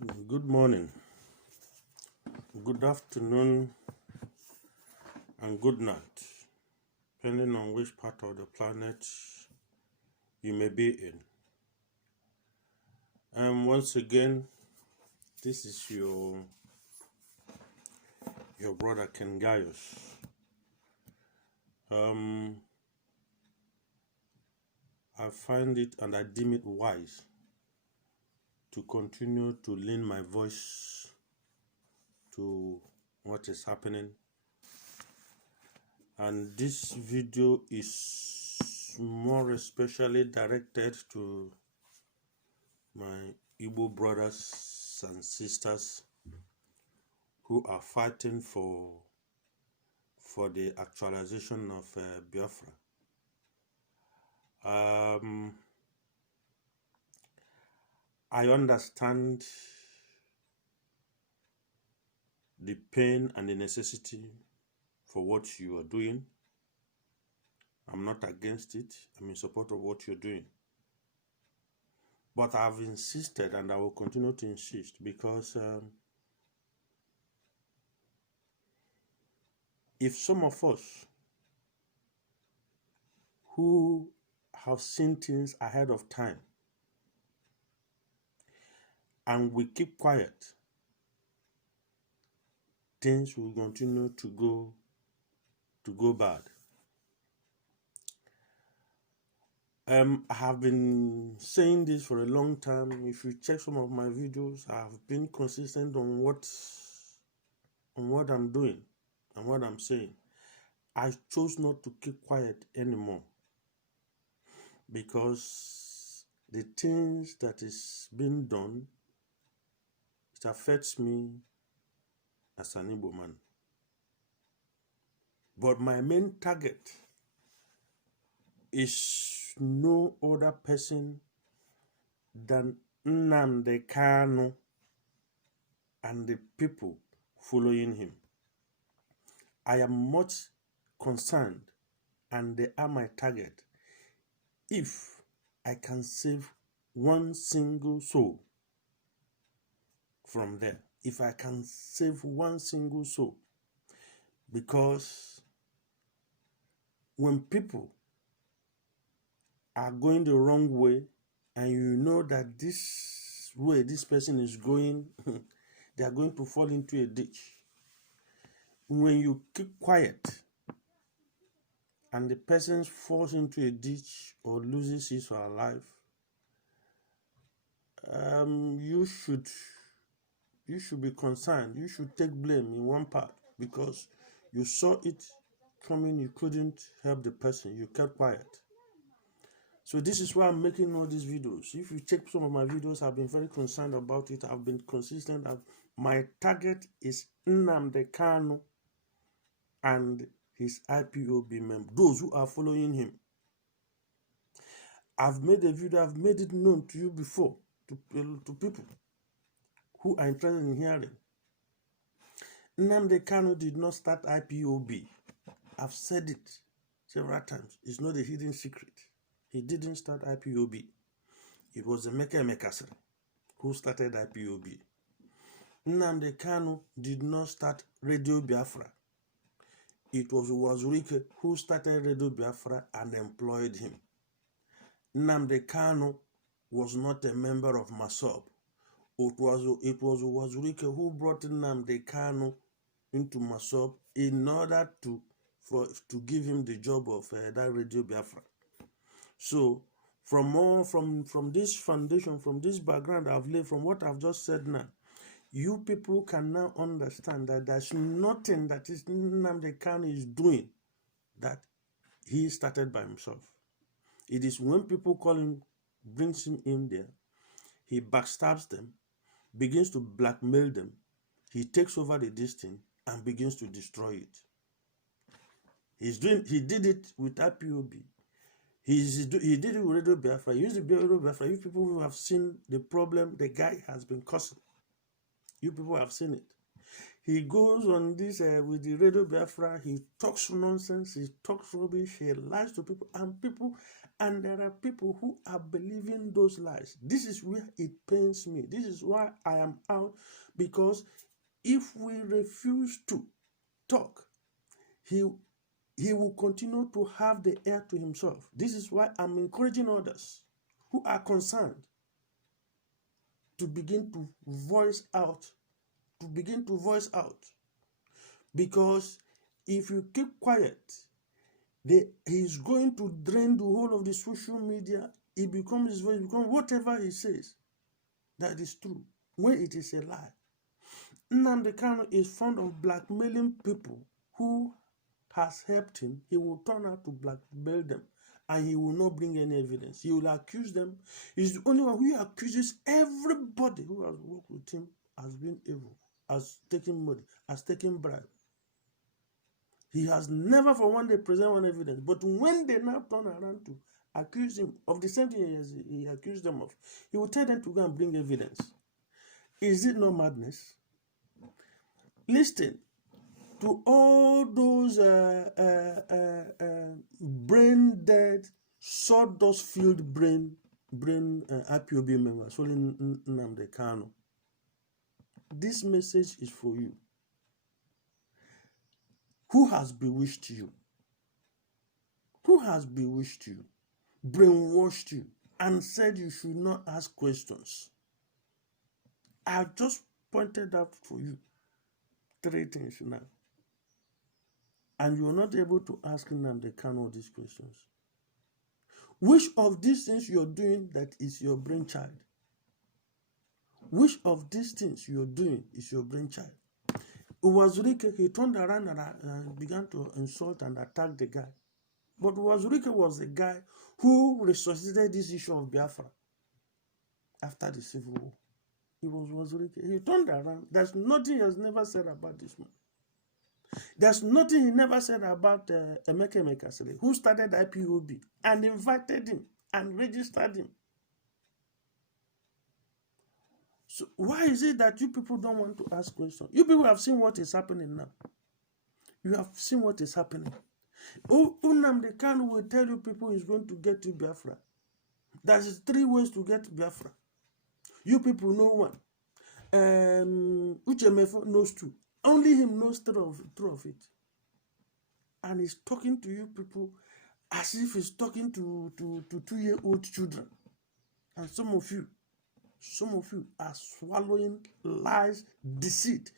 Good morning, good afternoon, and good night, depending on which part of the planet you may be in. And once again, this is your brother Ken Gaius. I find it and I deem it wise to continue to lend my voice to what is happening. And this video is more especially directed to my Igbo brothers and sisters who are fighting for the actualization of Biafra. I understand the pain and the necessity for what you are doing. I'm not against it. I'm in support of what you're doing. But I've insisted, and I will continue to insist, because if some of us who have seen things ahead of time and we keep quiet, things will continue to go bad. I have been saying this for a long time. If you check some of my videos, I have been consistent on what I'm doing and what I'm saying. I chose not to keep quiet anymore because the things that is being done, it affects me as an Igbo man. But my main target is no other person than Nnamdi Kanu and the people following him. I am much concerned, and they are my target, if I can save one single soul from there. If I can save one single soul. Because when people are going the wrong way, and you know that this way this person is going, they are going to fall into a ditch. When you keep quiet and the person falls into a ditch or loses his or her life, you should be concerned. You should take blame in one part, because you saw it coming. You couldn't help the person. You kept quiet. So this is why I'm making all these videos. If you check some of my videos, I've been very concerned about it. I've been consistent. My target is Nnamdi Kanu and his IPOB members, those who are following him. I've made a video, I've made it known to you before, to people who are interested in hearing. Nnamdi Kanu did not start IPOB. I've said it several times. It's not a hidden secret. He didn't start IPOB. It was Emeka Emekasiri who started IPOB. Nnamdi Kanu did not start Radio Biafra. It was Wazurike who started Radio Biafra and employed him. Nnamdi Kanu was not a member of MASOB. It was Wazurike who brought Nnamdi Kanu into MASOB in order to give him the job of that Radio Biafra. So from this foundation, from this background I've laid, from what I've just said now, you people can now understand that there's nothing that is Nnamdi Kanu is doing that he started by himself. It is when people call him, brings him in there, he backstabs them, begins to blackmail them, he takes over the destiny and begins to destroy it. He did it with IPOB. He did it with Radio Biafra. He used the Radio Biafra. You people who have seen the problem the guy has been causing. You people have seen it. He goes on this with the Radio Biafra. He talks nonsense. He talks rubbish. He lies to people. And people And there are people who are believing those lies. This is where it pains me. This is why I am out, because if we refuse to talk, he will continue to have the air to himself. This is why I'm encouraging others who are concerned to begin to voice out, because if you keep quiet, he's going to drain the whole of the social media. It becomes his voice, whatever he says that is true, when it is a lie. Nnamdi Kanu is fond of blackmailing people who has helped him. He will turn out to blackmail them, and he will not bring any evidence. He will accuse them. He's the only one who accuses everybody who has worked with him as being evil, as taking money, as taking bribe. He has never for one day presented one evidence. But when they now turn around to accuse him of the same thing he accused them of, he will tell them to go and bring evidence. Is it not madness? Listen to all those brain dead, sawdust-filled brain IPOB members following Nnamdi Kanu. This message is for you. Who has bewitched you? Who has bewitched you, brainwashed you, and said you should not ask questions? I have just pointed out for you 3 things now. And you are not able to ask Nnamdi Kanu these questions. Which of these things you're doing that is your brainchild? Which of these things you're doing is your brainchild? Uwazurike, he turned around and began to insult and attack the guy. But Uwazurike was the guy who resuscitated this issue of Biafra after the Civil War. It was Uwazurike. He turned around. There's nothing he has never said about this man. There's nothing he never said about Emeka Emekasile, who started IPOB and invited him and registered him. So why is it that you people don't want to ask questions? You people have seen what is happening now. You have seen what is happening. Nnamdi Kanu will tell you people is going to get to Biafra. There's 3 ways to get to Biafra. You people know one. Uchemefo knows 2. Only him knows 3 of it. And he's talking to you people as if he's talking to 2-year-old children. And some of you are swallowing lies, deceit,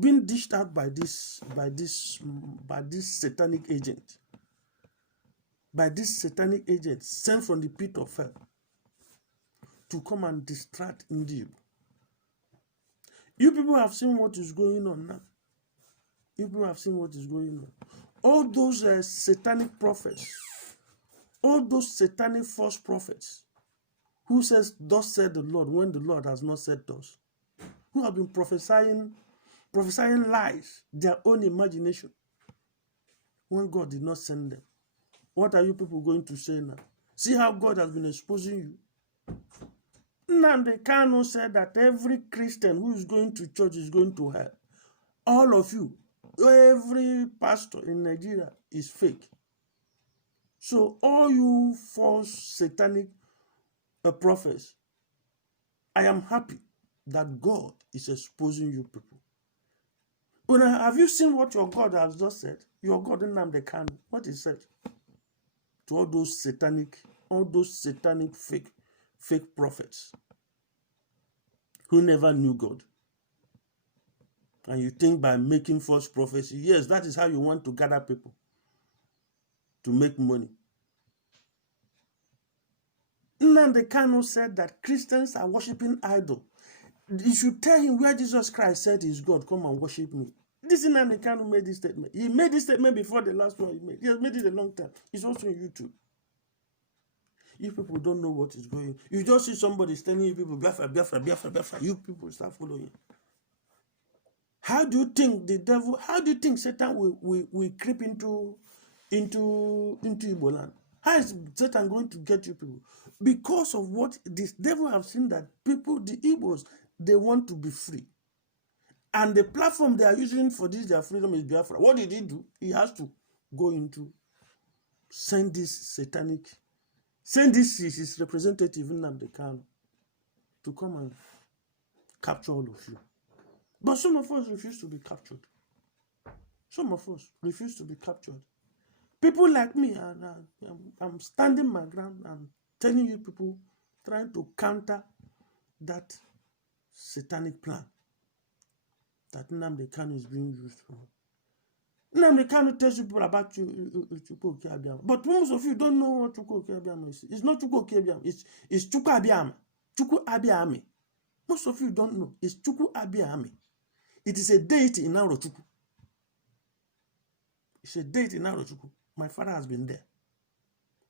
being dished out by this satanic agent. By this satanic agent sent from the pit of hell to come and distract India. You people have seen what is going on now. You people have seen what is going on. All those satanic prophets, all those satanic false prophets, who says, thus said the Lord, when the Lord has not said thus, who have been prophesying lies, their own imagination, when God did not send them. What are you people going to say now? See how God has been exposing you. Nnamdi Kanu said that every Christian who is going to church is going to hell. All of you, every pastor in Nigeria is fake. So all you false satanic prophets, I am happy that God is exposing you people. But have you seen what your God has just said? Your God Nnamdi Kanu, what he said to all those satanic fake prophets who never knew God. And you think by making false prophecy, yes, that is how you want to gather people to make money. Nnamdi Kanu said that Christians are worshiping idol. You should tell him where Jesus Christ said is God, come and worship me. This Nnamdi Kanu made this statement. He made this statement before the last one he made. He has made it a long time. It's also on YouTube. You people don't know what is going on. You just see somebody telling you people, Biafra, Biafra, Biafra, Biafra. You people start following. How do you think the devil, how do you think Satan will creep into Igbo land? How is Satan going to get you people? Because of what this devil have seen that people, the Igbos, they want to be free. And the platform they are using for this, their freedom is Biafra. What did he do? He has to go into, send these satanic Send this his representative Nnamdi Kanu to come and capture all of you. But some of us refuse to be captured. Some of us refuse to be captured. People like me, I'm standing my ground and telling you people, trying to counter that satanic plan that Nnamdi Kanu is being used for. Nnamdi Kanu tells you people about Chukwu Okeabiama. But most of you don't know what Chukwu Okeabiama is. It's not Chukwu Okeabiama, it's Chukwu Abiama. Chukwu Abiame. Most of you don't know. It's Chukwu Abiame. It is a deity in Arochukwu. It's a deity in Arochukwu. My father has been there.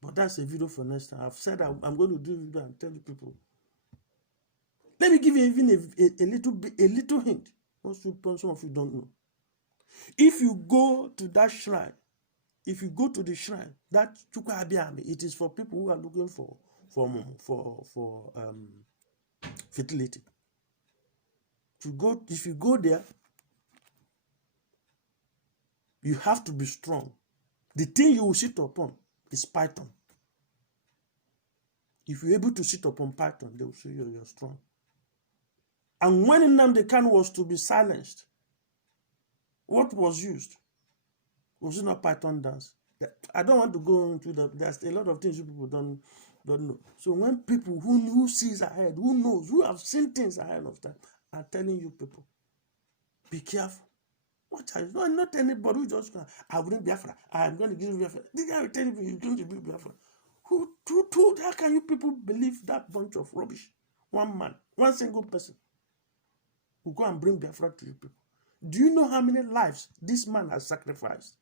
But that's a video for next time. I've said I'm going to do a video and tell you people. Let me give you even a little hint. Some of you don't know. If you go to that shrine, if you go to the shrine, that Chukwu Abiame, it is for people who are looking for fertility. If you go there, you have to be strong. The thing you will sit upon is python. If you're able to sit upon python, they will say you're strong. And when Nnamdi Kanu was to be silenced, what was used? Was it not python dance? I don't want to go into that. There's a lot of things you people don't know. So when people who sees ahead, who knows, who have seen things ahead of time, are telling you people, be careful. What are you? Not anybody who just going, I will bring Biafra. I'm going to give you Biafra. This guy will tell you you're going to be Biafra. How can you people believe that bunch of rubbish? One man, one single person will go and bring Biafra to you people. Do you know how many lives this man has sacrificed?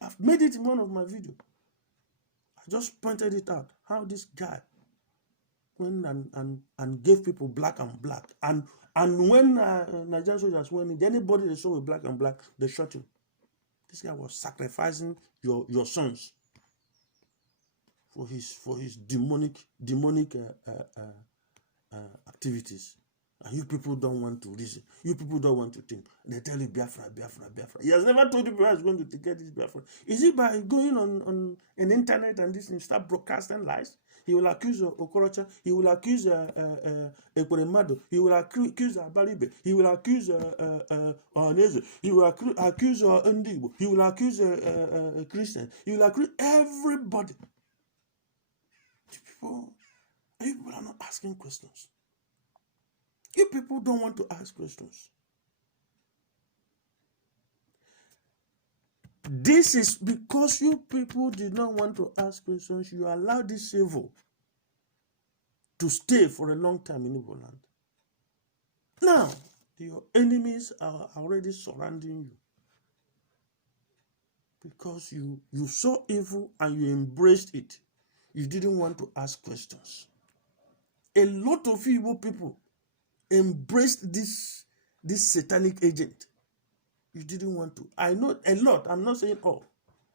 I've made it in one of my videos. I just pointed it out. How this guy went and gave people black and black. And when Nigerian soldiers went in, anybody they saw with black and black, they shot him. This guy was sacrificing your sons for his demonic activities. And you people don't want to reason. You people don't want to think. They tell you Biafra, Biafra, Biafra. He has never told you where he's going to get this Biafra. Is it by going on an internet and this and start broadcasting lies? He will accuse Okorocha. He will accuse Ekweremadu. He will accuse Abaribe. He will accuse Ohanezu. He will accuse Ndigbo. He will accuse Christian. He will accuse everybody. You people are not asking questions. You people don't want to ask questions. This is because you people did not want to ask questions. You allowed this evil to stay for a long time in Igbo land. Now, your enemies are already surrounding you because you saw evil and you embraced it. You didn't want to ask questions. A lot of Igbo people embraced this satanic agent. You didn't want to. I know a lot. I'm not saying all,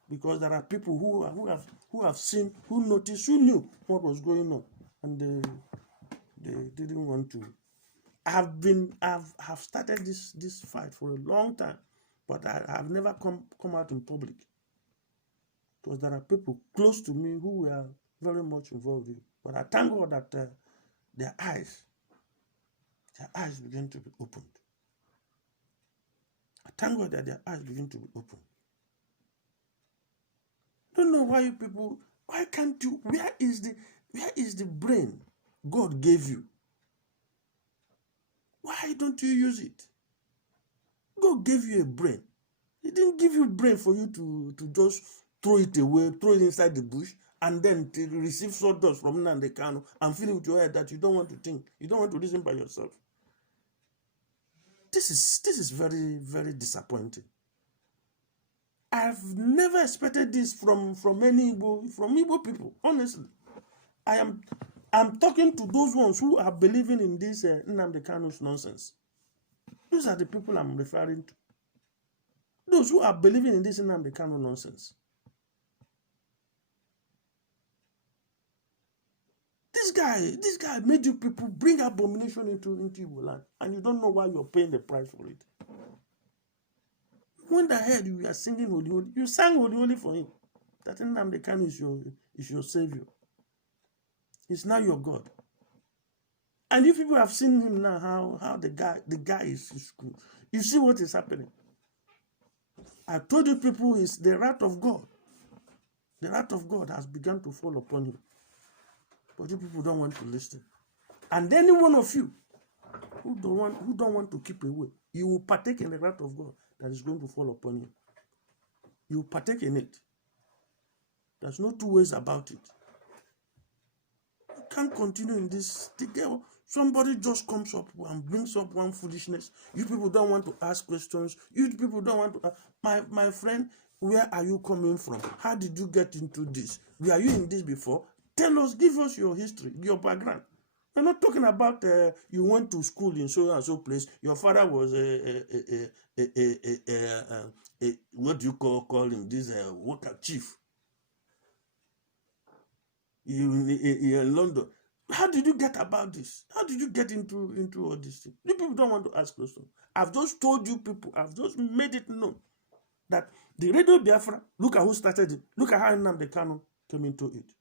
because there are people who have seen, who noticed, who knew what was going on, and they didn't want to. I've started this fight for a long time, but I've never come out in public, because there are people close to me who were very much involved in it. But I thank God that their eyes begin to be opened. I thank God that their eyes begin to be opened. I don't know why you people, why can't you, where is the brain God gave you? Why don't you use it? God gave you a brain. He didn't give you a brain for you to just throw it away, throw it inside the bush, and then to receive sawdust from Nnamdi Kanu and feel it with your head that you don't want to think, you don't want to reason by yourself. This is very, very disappointing. I've never expected this from any Igbo people. Honestly, I'm talking to those ones who are believing in this Nnamdi Kanu's nonsense. Those are the people I'm referring to. Those who are believing in this Nnamdi Kanu nonsense. This guy made you people bring abomination into Igbo land, and you don't know why you're paying the price for it. When the head you are singing Holy Holy, you sang Holy Holy for him. That Nnamdi Kanu is your savior. He's now your God. And you people have seen him now, how the guy is good. You see what is happening. I told you people, is the wrath of God. The wrath of God has begun to fall upon you. But you people don't want to listen. And any one of you who don't want to keep away, you will partake in the wrath of God that is going to fall upon you. You will partake in it. There's no two ways about it. You can't continue in this. Somebody just comes up and brings up one foolishness. You people don't want to ask questions. You people don't want to ask. My friend, where are you coming from? How did you get into this? Were you in this before? Tell us, give us your history, your background. We're not talking about you went to school in so and so place. Your father was what do you call him? This water chief. In London. How did you get about this? How did you get into all this thing? You people don't want to ask questions. I've just told you people, I've just made it known that the Radio Biafra, look at who started it. Look at how Nnamdi Kanu came into it.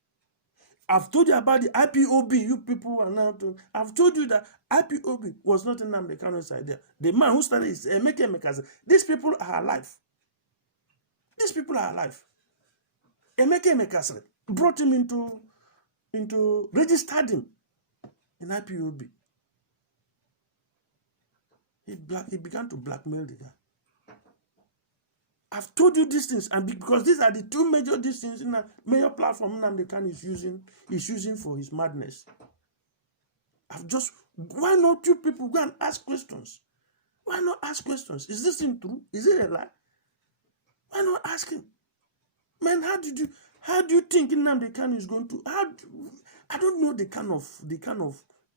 I've told you about the IPOB. You people are now I've told you that IPOB was not Nnamdi Kanu's idea. The man who started is Emeka Emekase. These people are alive. These people are alive. Emeka Emekase brought him into registered him in IPOB. He began to blackmail the guy. I've told you these things, and because these are the two major things in a major platform Nnamdi Kanu is using for his madness. Why not you people go and ask questions? Why not ask questions? Is this thing true? Is it a lie? Why not ask him? Man, how do you think Nnamdi Kanu is going to? I don't know the kind of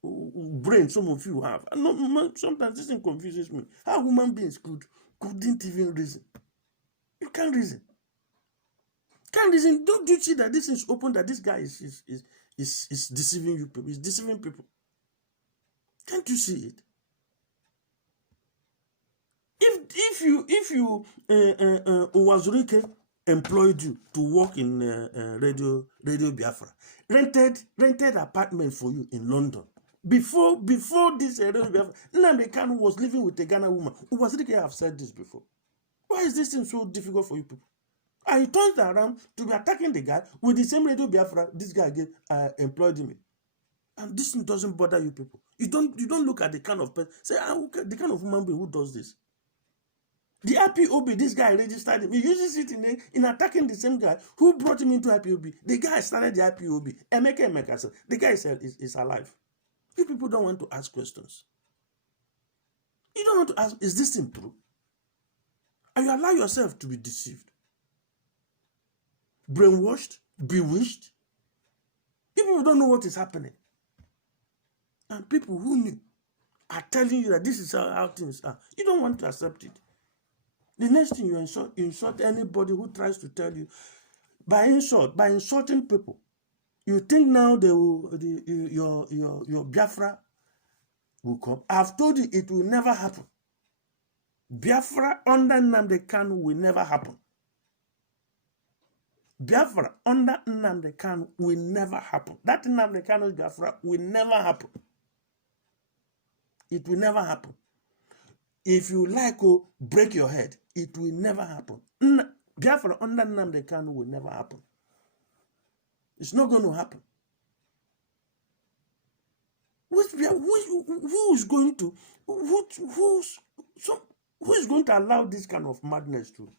brain some of you have. Sometimes this thing confuses me. How human beings couldn't even reason. You can't reason. Can't reason. Don't you see that this is open? That this guy is deceiving you people. He's deceiving people. Can't you see it? If you Uwazurike employed you to work in Radio Biafra, rented apartment for you in London. Before this Radio Biafra, Nnamdi Kanu was living with a Ghana woman. Uwazurike have said this before. Why is this thing so difficult for you people? And he turns around to be attacking the guy with the same Radio Biafra this guy employed him in. And this thing doesn't bother you people. You don't look at the kind of person. Say, the kind of human being who does this. The IPOB, this guy registered him. He uses it in attacking the same guy who brought him into IPOB. The guy started the IPOB. Emeka Emekase. The guy is alive. You people don't want to ask questions. You don't want to ask, is this thing true? And you allow yourself to be deceived, brainwashed, bewitched. People don't know what is happening. And people who knew are telling you that this is how things are. You don't want to accept it. The next thing you insult anybody who tries to tell you by insulting people. You think now your Biafra will come. I've told you it will never happen. Biafra under Nnamdi Kanu will never happen. Biafra under Nnamdi Kanu will never happen. That Nnamdi Kanu's Biafra will never happen. It will never happen. If you like to break your head, it will never happen. Biafra under Nnamdi Kanu will never happen. It's not going to happen. Who is going to allow this kind of madness to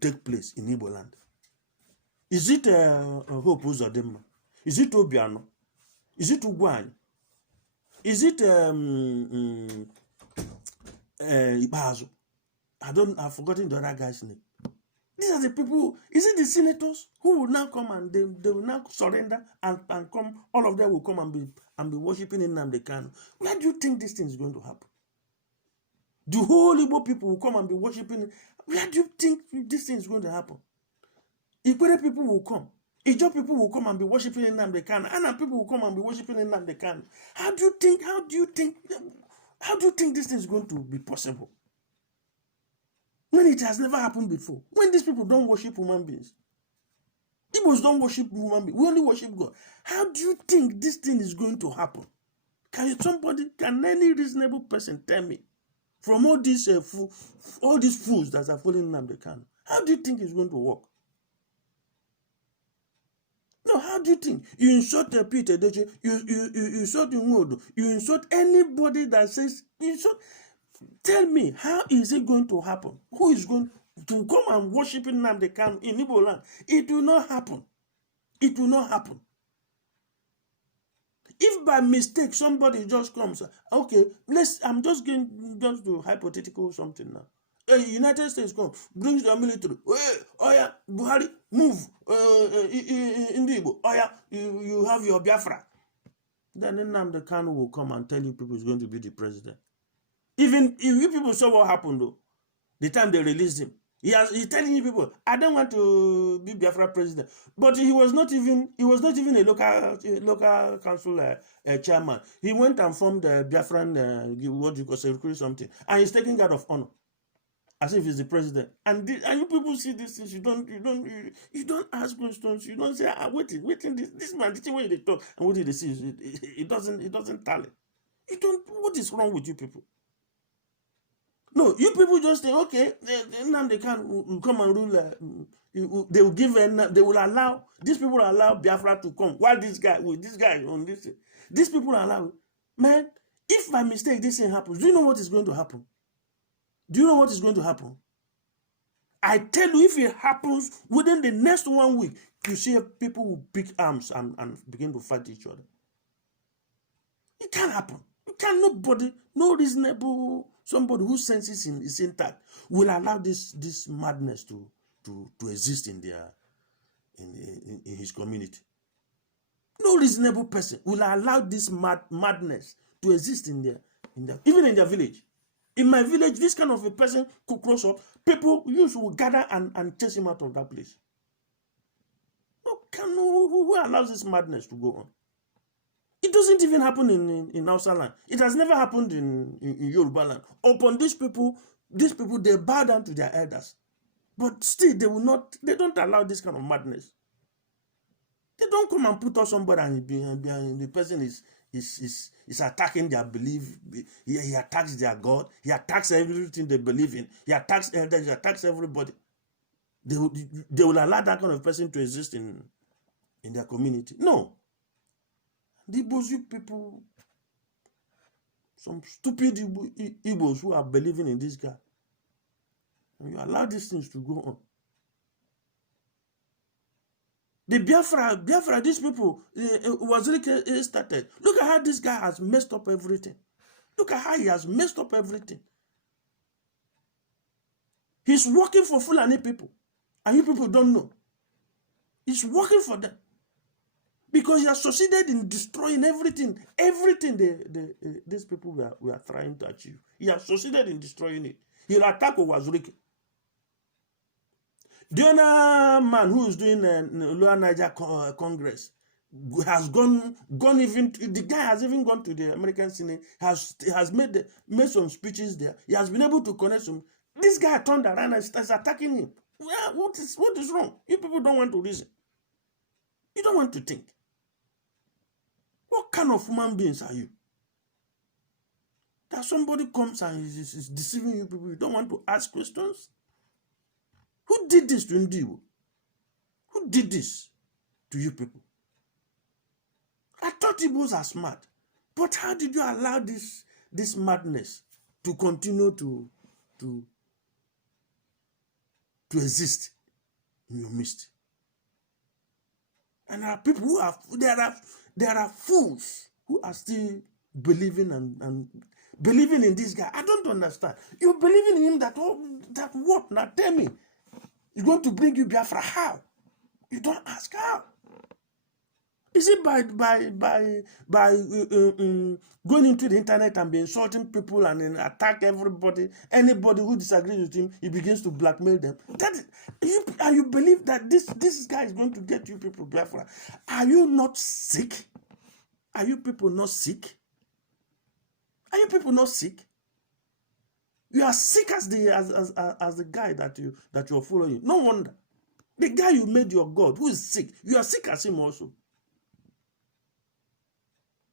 take place in Igbo land? Is it Hope Uzodimma? Is it Obiano? Is it Ugwuanyi? Is it Ibazu? I've forgotten the other guy's name. These are the people. Is it the senators who will now come and they will now surrender and come? All of them will come and be worshiping Nnamdi Kanu. Where do you think this thing is going to happen? The whole Igbo people will come and be worshiping. Where do you think this thing is going to happen? Ikwere people will come. Ijaw people will come and be worshiping Nnamdi Kanu. Ana people will come and be worshiping Nnamdi Kanu. How do you think this thing is going to be possible? When it has never happened before. When these people don't worship human beings. Igbos don't worship human beings. We only worship God. How do you think this thing is going to happen? Can any reasonable person tell me from all these fools that are following Nnamdi Kanu, how do you think it's going to work? No, how do you think? You insult Peter Edochie, you insult Nwodo, you insult anybody that says, tell me, how is it going to happen? Who is going to come and worship Nnamdi Kanu in Igbo land? It will not happen. It will not happen. If by mistake somebody just comes, okay, I'm just going just to hypothetical something now. United States come, brings the military. Hey, oh yeah, Buhari, move. In the Igbo, oh yeah, you have your Biafra. Then Nnamdi Kanu will come and tell you people is going to be the president. Even if you people saw what happened though, the time they released him, he's telling you people, I don't want to be Biafra president. But he was not even a local council chairman. He went and formed the Biafran what you call security something, and he's taking guard of honor as if he's the president. And you people see these things, you don't ask questions, you don't say, waiting, this man, the way they talk and what they see, it doesn't tally. What is wrong with you people? No, you people just say, okay, Nnamdi Kanu will come and rule. They will allow, these people allow Biafra to come. While this guy on this, these people allow it. Man, if by mistake this thing happens, do you know what is going to happen? Do you know what is going to happen? I tell you, if it happens within the next 1 week, you see people will pick arms and begin to fight each other. It can't happen. No reasonable, somebody whose senses is intact will allow this madness to exist in his community. No reasonable person will allow this madness to exist even in their village. In my village, this kind of a person could cross up. People will gather and chase him out of that place. Who allows this madness to go on? It doesn't even happen in Hausa land. It has never happened in Yoruba land. Upon these people, they bow down to their elders. But still, they don't allow this kind of madness. They don't come and put us somebody and the person is attacking their belief. He attacks their God. He attacks everything they believe in. He attacks elders. He attacks everybody. They will allow that kind of person to exist in their community. No. The Igbo people, some stupid Igbos who are believing in this guy. And you allow these things to go on. The Biafra, these people, was really started. Look at how this guy has messed up everything. Look at how he has messed up everything. He's working for Fulani people. And you people don't know. He's working for them. Because he has succeeded in destroying everything these people were trying to achieve. He has succeeded in destroying it. He'll attack Owazurike. The other man who is doing Lower Niger Congress has gone even. The guy has even gone to the American Senate. Has made some speeches there. He has been able to connect some. This guy turned around and starts attacking him. Well, what is wrong? You people don't want to reason. You don't want to think. What kind of human beings are you? That somebody comes and is deceiving you people. You don't want to ask questions? Who did this to Ndiwo? Who did this to you people? I thought Igbos are smart. But how did you allow this madness to continue to exist in your midst? And there are people who are there are fools who are still believing and believing in this guy. I don't understand. You believe in him that what? Now tell me. He's going to bring you Biafra. How? You don't ask how. Is it by going into the internet and be insulting people and then attack everybody? Anybody who disagrees with him, he begins to blackmail them. And you believe that this guy is going to get you people Biafra? Are you not sick? Are you people not sick? Are you people not sick? You are sick as the guy that you're following. No wonder. The guy you made your God, who is sick, you are sick as him also.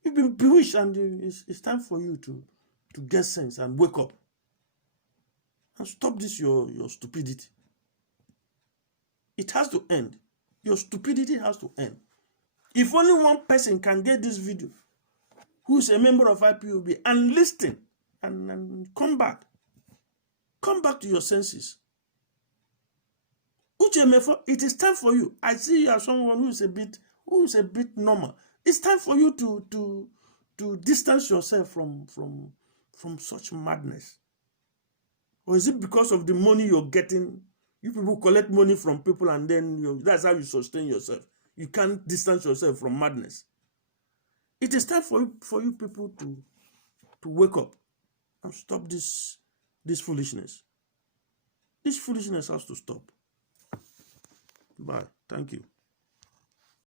You've been bewitched, and it's time for you to get sense and wake up. And stop this, your stupidity. It has to end. Your stupidity has to end. If only one person can get this video, who is a member of IPOB, and listen and come back. Come back to your senses. Uche Mefo, it is time for you. I see you as someone who is a bit normal. It's time for you to distance yourself from such madness. Or is it because of the money you're getting? You people collect money from people, and then that's how you sustain yourself. You can't distance yourself from madness. It is time for you people to wake up and stop this foolishness. This foolishness has to stop. Bye. Thank you.